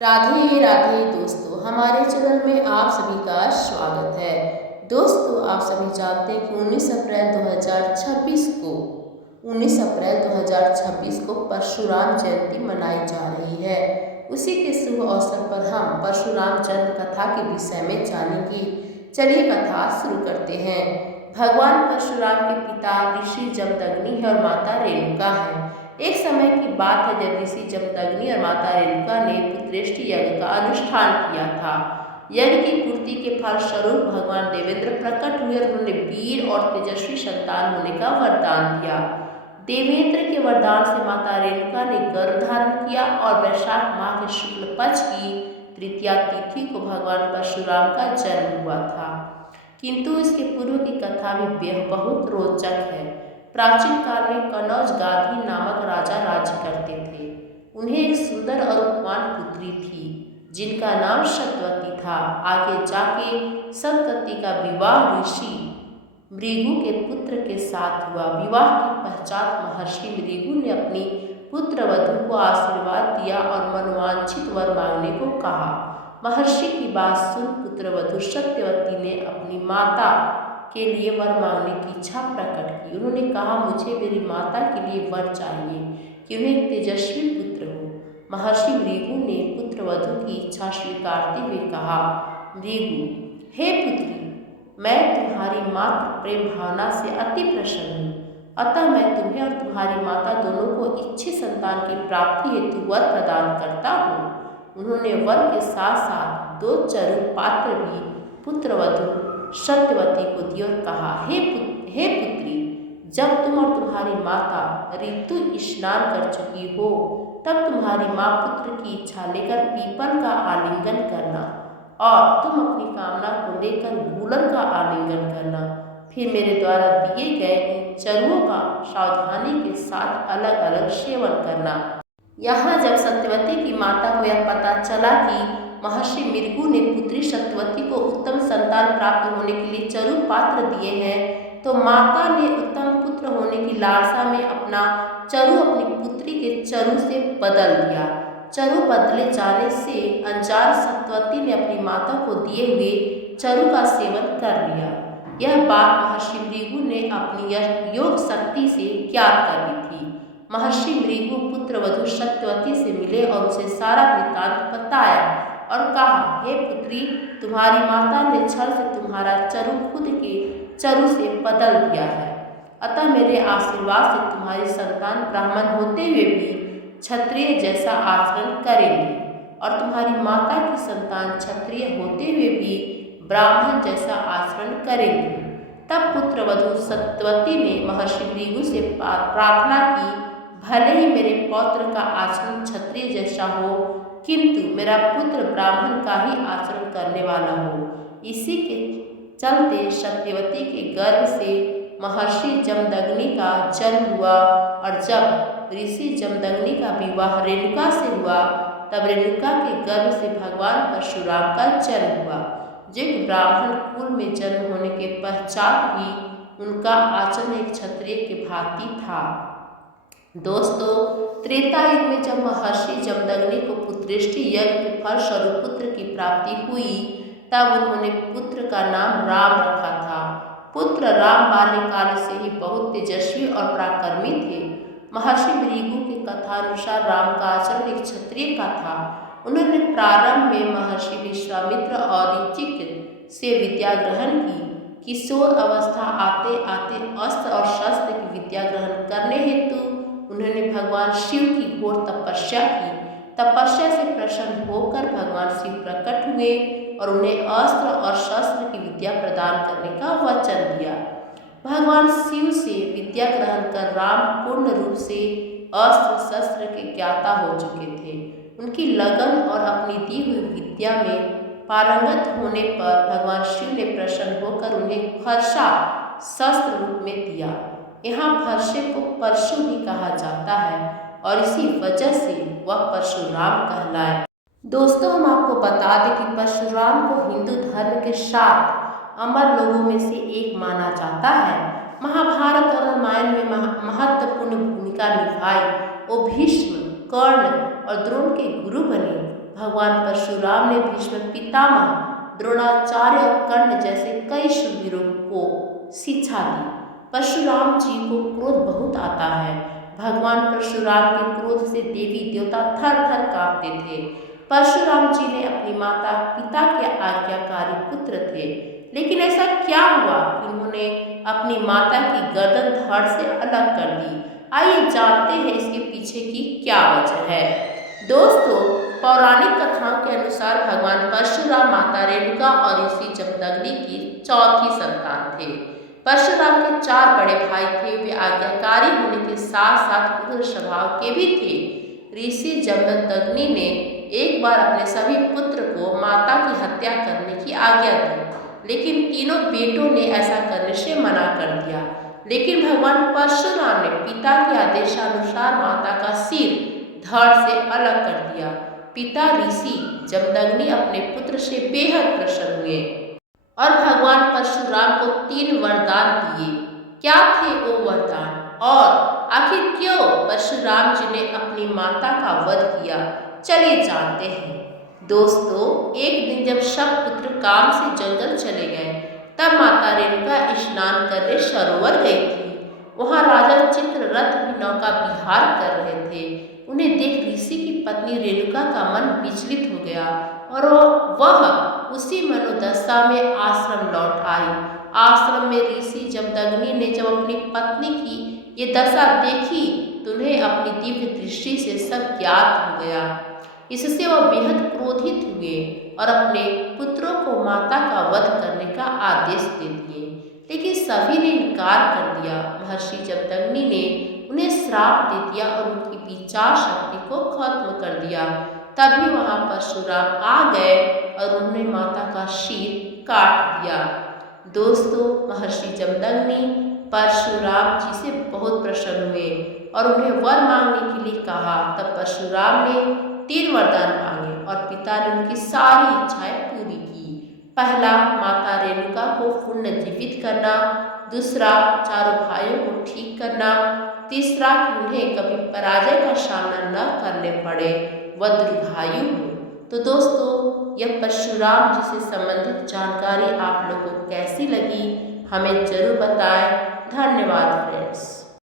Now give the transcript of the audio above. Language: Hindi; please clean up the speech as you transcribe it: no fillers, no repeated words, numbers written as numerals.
राधे राधे दोस्तों, हमारे चैनल में आप सभी का स्वागत है। दोस्तों, आप सभी जानते हैं कि 19 अप्रैल 2026 को परशुराम जयंती मनाई जा रही है। उसी के शुभ अवसर पर हम परशुराम जन्म कथा के विषय में जानेंगे। चलिए कथा शुरू करते हैं। भगवान परशुराम के पिता ऋषि जमदग्नि है और माता रेणुका है। एक समय की बात है जब ऋषि जमदग्नि और माता रेणुका ने पुत्रेष्टि यज्ञ का अनुष्ठान किया था। यज्ञ की पूर्ति के फलस्वरूप भगवान देवेंद्र प्रकट हुए और उन्होंने वीर और तेजस्वी संतान होने का वरदान दिया। देवेंद्र के वरदान से माता रेणुका ने गर्भ धारण किया और वैशाख माह के शुक्ल पक्ष की तृतीया तिथि को भगवान परशुराम का जन्म हुआ था। किंतु इसके पूर्व की कथा भी बहुत रोचक है। प्राचीन काल में कनौज गाधी नामक राजा राज्य करते थे। उन्हें एक सुंदर और उपमान पुत्री थी जिनका नाम सत्यवती था। आगे जाके सत्यवती का विवाह ऋषि भृगु के पुत्र के साथ हुआ। विवाह के पश्चात महर्षि भृगु ने अपनी पुत्र वधू को आशीर्वाद दिया और मनोवांछित वर मांगने को कहा। महर्षि की बात सुन पुत्र वधू सत्यवती ने अपनी माता के लिए वर मांगने की इच्छा प्रकट की। उन्होंने कहा, मुझे मेरी माता के लिए वर चाहिए कि उन्हें एक तेजस्वी पुत्र हो। महर्षि भृगु ने पुत्र वधू की इच्छा स्वीकारते हुए कहा, भृगु, हे पुत्री, मैं तुम्हारी मात्र प्रेम भावना से अति प्रसन्न हूँ। अतः मैं तुम्हें और तुम्हारी माता दोनों को इच्छित संतान की प्राप्ति हेतु वर प्रदान करता हूँ। उन्होंने वर के साथ साथ 2 चरु पात्र भी पुत्र वधू सत्यवती को दी और कहा, हे पुत्री, जब तुम और तुम्हारी माता ऋतु स्नान कर चुकी हो तब तुम्हारी माँ पुत्र की इच्छा लेकर पीपल का आलिंगन करना और तुम अपनी कामना को लेकर गूलर का आलिंगन करना। फिर मेरे द्वारा दिए गए इन चरुओं का सावधानी के साथ अलग अलग सेवन करना। यहाँ जब सत्यवती की माता को यह पता चला कि महर्षि भृगु ने पुत्री सत्यवती को उत्तम संतान प्राप्त होने के लिए चरु पात्र दिए हैं, तो माता ने उत्तम पुत्र होने की लालसा में अपना चरु अपनी पुत्री के चरु से बदल दिया। चरु बदले जाने से अनजान सत्यवती ने अपनी माता को दिए हुए चरु का सेवन कर लिया। यह बात महर्षि भृगु ने अपनी योग शक्ति से ज्ञात कर ली थी। महर्षि भृगु पुत्र वधू सत्यवती से मिले और उसे सारा वृत्तांत बताया और कहा, हे पुत्री, तुम्हारी माता ने छल से तुम्हारा चरु खुद के चरु से बदल दिया है। अतः मेरे आशीर्वाद से तुम्हारी संतान ब्राह्मण होते हुए भी क्षत्रिय जैसा आचरण करेंगे और तुम्हारी माता की संतान क्षत्रिय होते हुए भी ब्राह्मण जैसा आचरण करेंगे। तब पुत्र वधू सत्यवती ने महर्षि भृगु से प्रार्थना की, भले ही मेरे पौत्र का आचरण क्षत्रिय जैसा हो, किंतु मेरा पुत्र ब्राह्मण का ही आचरण करने वाला हो। इसी के चलते सत्यवती के गर्भ से महर्षि जमदग्नि का जन्म हुआ और जब ऋषि जमदग्नि का विवाह रेणुका से हुआ तब रेणुका के गर्भ से भगवान परशुराम का जन्म हुआ, जो एक ब्राह्मण कुल में जन्म होने के पश्चात भी उनका आचरण एक क्षत्रिय के भांति था। दोस्तों, त्रेता युग में जब महर्षि जमदग्नि को पुत्रेष्टि यज्ञ के फलस्वरूप पुत्र की प्राप्ति हुई तब उन्होंने पुत्र का नाम राम रखा था। पुत्र राम बाल्यकाल से ही बहुत तेजस्वी और पराक्रमी थे। महर्षि भृगु के कथानुसार राम का आचरण एक क्षत्रिय का था। उन्होंने प्रारंभ में महर्षि विश्वामित्र और ऋचिक से विद्या ग्रहण की। किशोर अवस्था आते आते अस्त्र और शस्त्र की विद्या ग्रहण करने हेतु उन्होंने भगवान शिव की घोर तपस्या की। तपस्या से प्रसन्न होकर भगवान शिव प्रकट हुए और उन्हें अस्त्र और शस्त्र की विद्या प्रदान करने का वचन दिया। भगवान शिव से विद्या ग्रहण कर राम पूर्ण रूप से अस्त्र शस्त्र के ज्ञाता हो चुके थे। उनकी लगन और अपनी दी हुई विद्या में पारंगत होने पर भगवान शिव ने प्रसन्न होकर उन्हें फरसा शस्त्र रूप में दिया। यहाँ फरसे को परशु भी कहा जाता है और इसी वजह से वह परशुराम कहलाए। दोस्तों, हम आपको बता दें कि परशुराम को हिंदू धर्म के 7 अमर लोगों में से एक माना जाता है। महाभारत और रामायण में महत्वपूर्ण भूमिका निभाई। वो भीष्म, कर्ण और द्रोण के गुरु बने। भगवान परशुराम ने भीष्म पितामह, द्रोणाचार्य और कर्ण जैसे कई शूरवीरों को शिक्षा दी। परशुराम जी को क्रोध बहुत आता है। भगवान परशुराम के क्रोध से देवी देवता थर थर कांपते थे। परशुराम जी ने अपनी माता पिता के आज्ञाकारी पुत्र थे, लेकिन ऐसा क्या हुआ कि उन्होंने अपनी माता की गर्दन धड़ से अलग कर दी। आइए जानते हैं इसके पीछे की क्या वजह है। दोस्तों, पौराणिक कथाओं के अनुसार भगवान परशुराम माता रेणुका और ऋषि जमदग्नि की चौथी संतान थे। परशुराम के 4 बड़े भाई थे। वे आज्ञाकारी होने के साथ साथ उग्र स्वभाव के भी थे। ऋषि जमदग्नि ने एक बार अपने सभी पुत्र को माता की हत्या करने की आज्ञा दी, लेकिन तीनों बेटों ने ऐसा करने से मना कर दिया। लेकिन भगवान परशुराम ने पिता के आदेशानुसार माता का सिर धड़ से अलग कर दिया। पिता ऋषि जमदग्नि अपने पुत्र से बेहद प्रसन्न हुए और भगवान परशुराम को 3 वरदान दिए। क्या थे वो वरदान और आखिर क्यों परशुराम जी ने अपनी माता का वध किया, चलिए जानते हैं। दोस्तों, एक दिन जब सब पुत्र काम से जंगल चले गए, तब माता रेणुका स्नान करने सरोवर गई थी। वहां राजा चित्ररथ भी नौका विहार कर रहे थे। उन्हें देख ऋषि की पत्नी रेणुका का मन विचलित हो गया और वह उसी मनोदशा में आश्रम लौट आई। आश्रम में ऋषि जमदग्नि ने जब अपनी पत्नी की ये दशा देखी तो उन्हें अपनी दिव्य दृष्टि से सब ज्ञात हो गया। इससे वह बेहद क्रोधित हुए और अपने पुत्रों को माता का वध करने का आदेश दे दिए, लेकिन सभी ने इनकार कर दिया। महर्षि जमदग्नि ने उन्हें श्राप दे दिया और उनकी विचार शक्ति को खत्म कर दिया। तभी वहां परशुराम आ गए और उन्होंने माता का सिर काट दिया। दोस्तों, महर्षि जमदग्नि परशुराम जी से बहुत प्रसन्न हुए और उन्हें वर मांगने के लिए कहा। तब परशुराम ने 3 वरदान मांगे और पिता ने उनकी सारी इच्छाएं पूरी की। पहला, माता रेणुका को पुनर्जीवित करना। दूसरा, चारों भाइयों को ठीक करना। तीसरा, कि उन्हें कभी पराजय का सामना न करने पड़े, वह दीर्घायु हो। तो दोस्तों, यह परशुराम जी से संबंधित जानकारी आप लोगों को कैसी लगी, हमें जरूर बताएं। धन्यवाद फ्रेंड्स।